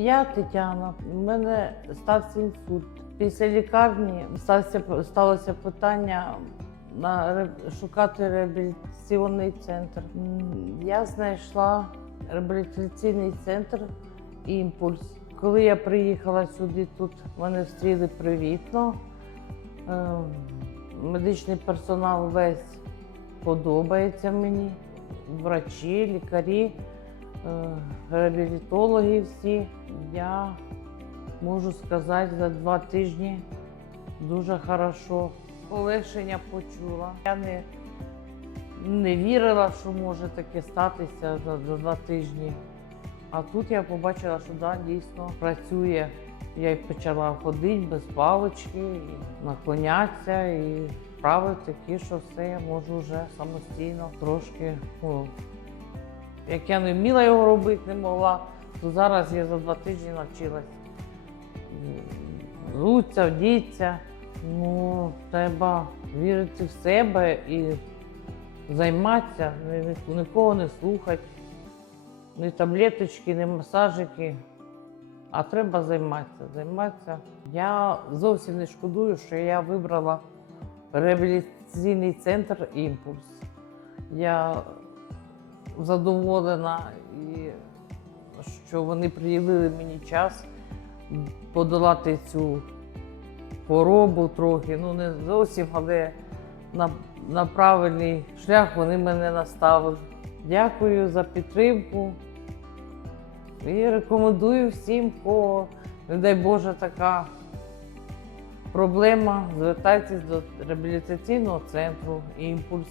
Я Тетяна. У мене стався інсульт. Після лікарні стався, сталося питання на шукати реабілітаційний центр. Я знайшла реабілітаційний центр імпульс. Коли я приїхала сюди, тут мене встріли привітно. Е, Медичний персонал весь подобається мені. Врачі, лікарі, реабілітологи всі. Я можу сказати, за два тижні дуже хорошо. Полегшення почула. Я не, не вірила, що може таке статися за, за два тижні. А тут я побачила, що да, дійсно працює. Я й почала ходити без палички, і наклонятися і вправи такі, що все я можу вже самостійно трошки. Ну, як я не вміла його робити, не могла, то зараз я за два тижні навчилась. Взуться, вдіться. Ну, треба вірити в себе і займатися, ні- ні- нікого не слухати, ні таблеточки, ні масажики. А треба займатися, займатися. Я зовсім не шкодую, що я вибрала реабілітаційний центр імпульс. Я задоволена, і що вони приділили мені час подолати цю хворобу трохи. Ну, не зовсім, але на, на правильний шлях вони мене наставили. Дякую за підтримку. І рекомендую всім, кого, не дай Боже, така проблема, звертайтесь до реабілітаційного центру імпульс.